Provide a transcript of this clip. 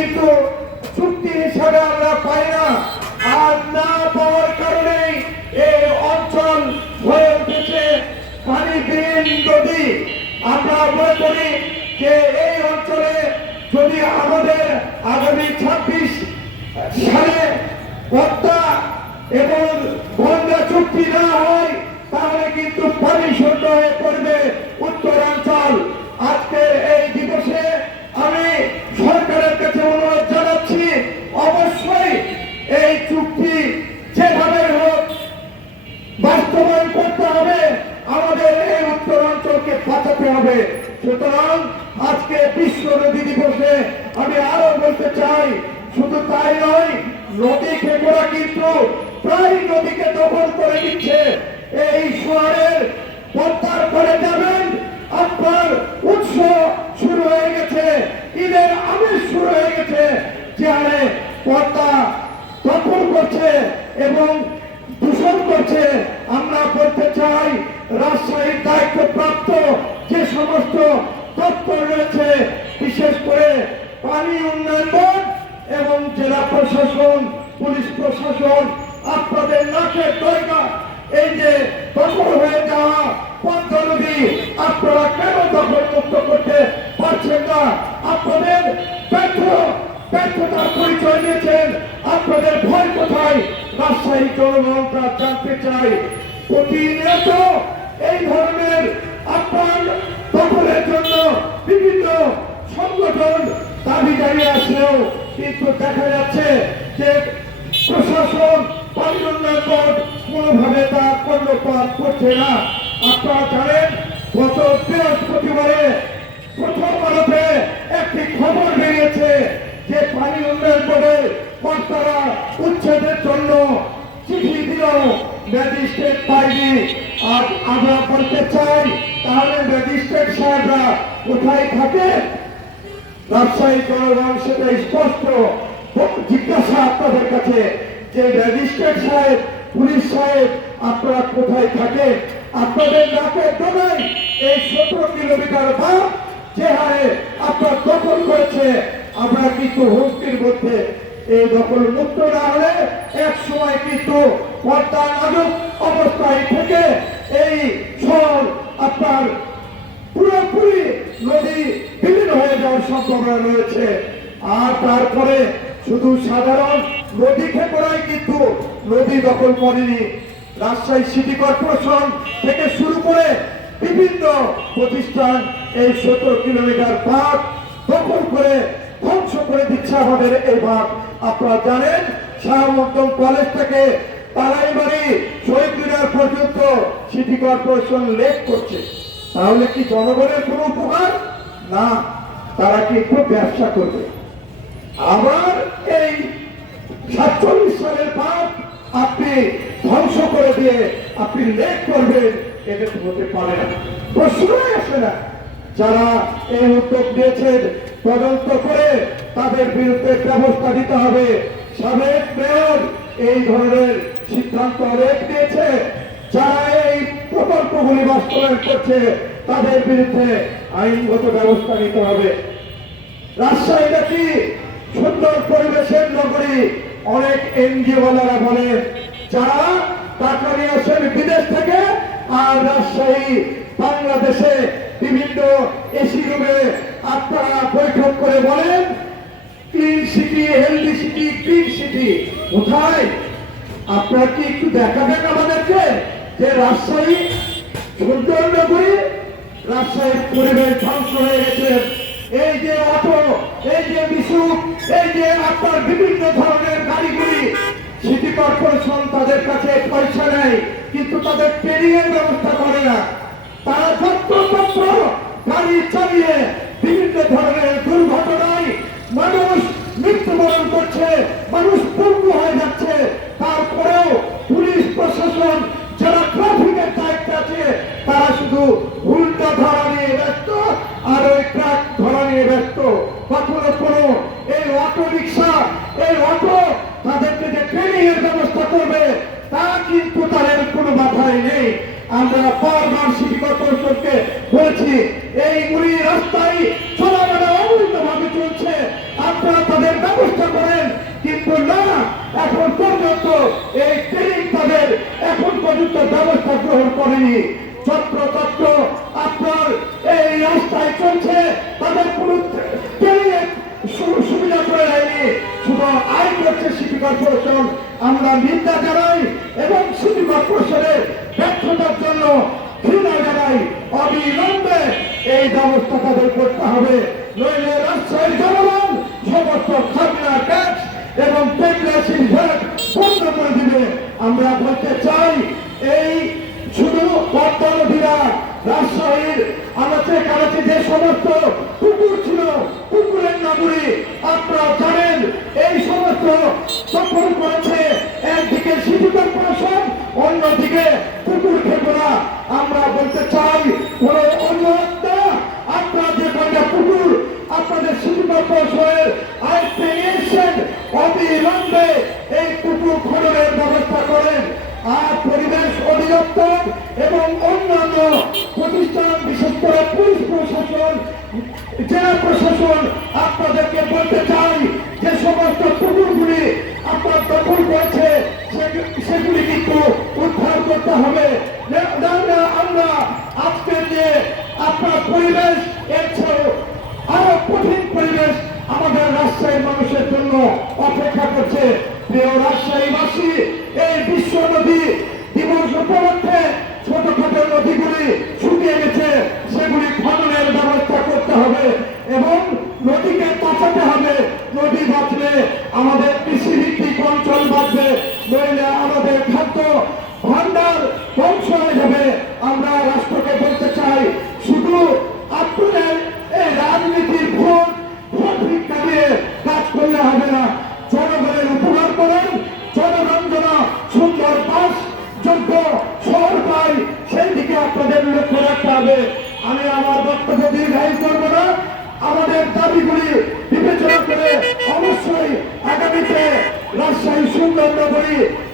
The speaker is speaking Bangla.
কিন্তু চুক্তি হিসাবে আমরা পাই না। আর না পাওয়ার কারণেই এই অঞ্চল হয়ে উঠেছে পানিবিহীন নদী। আমরা মনে করি যে এই অঞ্চলে যদি আমাদের আগামী ছাব্বিশ সালে পদ্মা এবং বন্যা চুক্তি না হয় তাহলে কিন্তু পানি শূন্য হয়ে পড়বে উত্তরাঞ্চল আজকে এই দিবসে আমি সরকারের কাছে অনুরোধ জানাচ্ছি অবশ্যই এই চুক্তি যেভাবে হোক বাস্তবায়ন করতে হবে আমাদের এই উত্তরাঞ্চলকে বাঁচাতে হবে। সুতরাং আজকে বিশ্ব নদী দিবসে আমি আরও বলতে চাই, শুধু তাই নয়, নদী খেকোড়া কিন্তু প্রায় নদীকে দখল করে দিচ্ছে এই শহরের পদ্মার করে যাবেন আপনার উৎস শুরু হয়ে গেছে, ঈদের আমেজ শুরু হয়ে গেছে যে হারে পদ্মা দখল করছে এবং দূষণ করছে। আমরা বলতে চাই, রাজশাহীর যে সমস্ত দপ্তর রয়েছে, বিশেষ করে পানি উন্নয়ন বোর্ড এবং জেলা প্রশাসন, পুলিশ প্রশাসন, আপনাদের নাকের দরকার এই যে দখল হয়ে যাওয়া পদ্মা নদী, আপনারা কেন দখল মুক্ত করতে পারছেন না? আপনাদের ব্যর্থ, ব্যর্থতার পরিচয় দিয়েছেন। আপনাদের ভয় কোথায়? রাজশাহী জনগণটা জানতে চাই। প্রতিনিয়ত এই ধরনের আপনার দখলের জন্য বিভিন্ন সংগঠন দাবি জানিয়ে আসলেও কিন্তু দেখা যাচ্ছে যে প্রশাসন পানি উন্নয়ন কোনোভাবে তা কর্ণপাত করছে না। আপনারা জানেন, গত বৃহস্পতিবারে প্রথম আলোতে একটি খবর বেরিয়েছে যে পানি উন্নয়ন বোর্ডে কর্তারা উচ্ছেদের জন্য চিঠি দিল ম্যাজিস্ট্রেট পাইনি আর আমরা বলতে চাই তাহলে ম্যাজিস্ট্রেট সাহেবরা কোথায় থাকে? রাজশাহী জনগণ সেটা স্পষ্ট। জিজ্ঞাসা আপনাদের কাছে যে ম্যাজিস্ট্রেট সাহেব, পুলিশ সাহেব, আপনারা কোথায় থাকে আপনাদের নাকের ডোনাই এই সতেরো কিলোমিটার বাদ যে হারে আপনার দখল করেছে। আমরা কিন্তু হুমকির মধ্যে এই দখল মুক্ত না হলে এক সময় কিন্তু পর্দা নাজুক অবস্থায় থেকে এই শহর আপনার পুরোপুরি নদী বিলীন হয়ে যাওয়ার সম্ভাবনা রয়েছে। আর তারপরে শুধু সাধারণ নদী খেপড়াই কিন্তু নদী দখল করেনি। রাজশাহী সিটি কর্পোরেশন থেকে শুরু করে বিভিন্ন প্রতিষ্ঠান এই সত্তর কিলোমিটার বাঁধ দখল করে ধ্বংস করে দিচ্ছে আমাদের এই বাঁধ। আপনারা জানেন শাহমর্দম কলেজ থেকে তারাইবাড়ি শহীদ মিনার পর্যন্ত সিটি কর্পোরেশন লেক করছে। তাহলে কি জনগণের কোনো উপকার? না, তারা কি একটু ব্যবসা করবে। আবার এই সাতচল্লিশ সালের বাদ আপনি ধ্বংস করে দিয়ে আপনি লেখ করবেন, এটা হতে পারে না। প্রশ্নই আসে না। যারা এই উদ্যোগ নিয়েছেন, তদন্ত করে তাদের বিরুদ্ধে ব্যবস্থা নিতে হবে। সাবেক মেয়র এই ধরনের সিদ্ধান্ত অনেক নিয়েছে। যারা প্রকল্পগুলি বাস্তবায়ন করছে, তাদের বিরুদ্ধে আইনগত ব্যবস্থা নিতে হবে। রাজশাহী নাকি সুন্দর পরিবেশের নগরী, অনেক এনজিওওয়ালারা বলে, যারা টাকা নিয়ে আসেন বিদেশ থেকে, আর রাজশাহী বাংলাদেশে বিভিন্ন এসি রুমে আপনারা বৈঠক করে বলেন clean city healthy city clean city কোথায়? আপনারা কি একটু দেখাবেন আমাদেরকে যে রাজশাহী সুন্দর নগরী রাজশাহীর পরিবেশ ধ্বংস হয়ে গেছে। এই যে অটো, এই যে বিশুক এই যে আপনার বিভিন্ন ধরনের গাড়িগুলি, সিটি কর্পোরেশন তাদের কাছে পয়সা নেয়, কিন্তু তাদের ট্রেনিং ব্যবস্থা করে না। তারা যত্রতত্র গাড়ি চালিয়ে বিভিন্ন ধরনের দুর্ঘটনায় মানুষ মৃত্যুবরণ করছে, মানুষ পঙ্গু হয়ে যাচ্ছে। তারপরেও পুলিশ প্রশাসন উল্টো ধরা নিয়ে ব্যস্ত, আর ওই ট্রাক ধরা নিয়ে ব্যস্ত। কখনো কোনো এই অটো রিক্সা এই অটো তাদেরকে যে ট্রেনিং এর ব্যবস্থা করবে, তা কিন্তু তাদের কোনো মাথায় নেই। আমরা রাস্তায় চলাফেরা অবৈধভাবে চলছে। আপনারা তাদের ব্যবস্থা করেন, কিন্তু না, এখন পর্যন্ত এই ট্রেনিং তাদের এখন পর্যন্ত ব্যবস্থা গ্রহণ করেনি। ছত্র তত্র আপনার এই রাস্তায় চলছে, তাদের কোনো সুবিধা করে দেয়নি। শুধু আয় করছে সিটি কর্পোরেশন। আমরা নিন্দা জানাই এবং সিটি কর্পোরেশনের ব্যর্থতার জন্য ঘৃণা জানাই। অবিলম্বে এই ব্যবস্থা তাদের করতে হবে। নইলে রাজশাহীর জনগণ সমস্ত খাজনা ট্যাক্স এবং পেট্রাসির ভ্যাট বন্ধ করে দিবে আমরা বলতে চাই এই শুধু পদ্মা নদীরা রাজশাহীর আনাচে কানাচে যে সমস্ত পুকুর ছিল পুকুরের নগরী আপনারা জানেন এই সমস্ত দখল করেছে একদিকে সিটি কর্পোরেশন অন্যদিকে পুকুর খেপরা আমরা বলতে চাই কোন অন্য একটা আপনারা যে কয়টা পুকুর আপনাদের সিটি কর্পোরেশনের আয়ত্তে নিয়েছেন অবিলম্বে এই পুকুর খননের ব্যবস্থা করেন। আর পরিবেশ অধিদপ্তর এবং অন্যান্য প্রতিষ্ঠান, বিশেষ করে পুলিশ প্রশাসন, জেলা প্রশাসন, আপনাদেরকে বলতে চাই যে সমস্ত পুকুরগুলি আপনার দখল করেছে সেগুলি কিন্তু উদ্ধার করতে হবে। আমরা আজকের যে আপনার পরিবেশ এর চেয়েও আরও কঠিন পরিবেশ আমাদের রাজশাহীর মানুষের জন্য অপেক্ষা করছে প্রিয় রাজশাহীবাসী, এই বিশ্ব নদী দিবস উপলক্ষে ছোটখাটো নদীগুলি শুকিয়ে গেছে। সেগুলি খননের ব্যবস্থা করতে হবে এবং রাজশাহী সুন্দর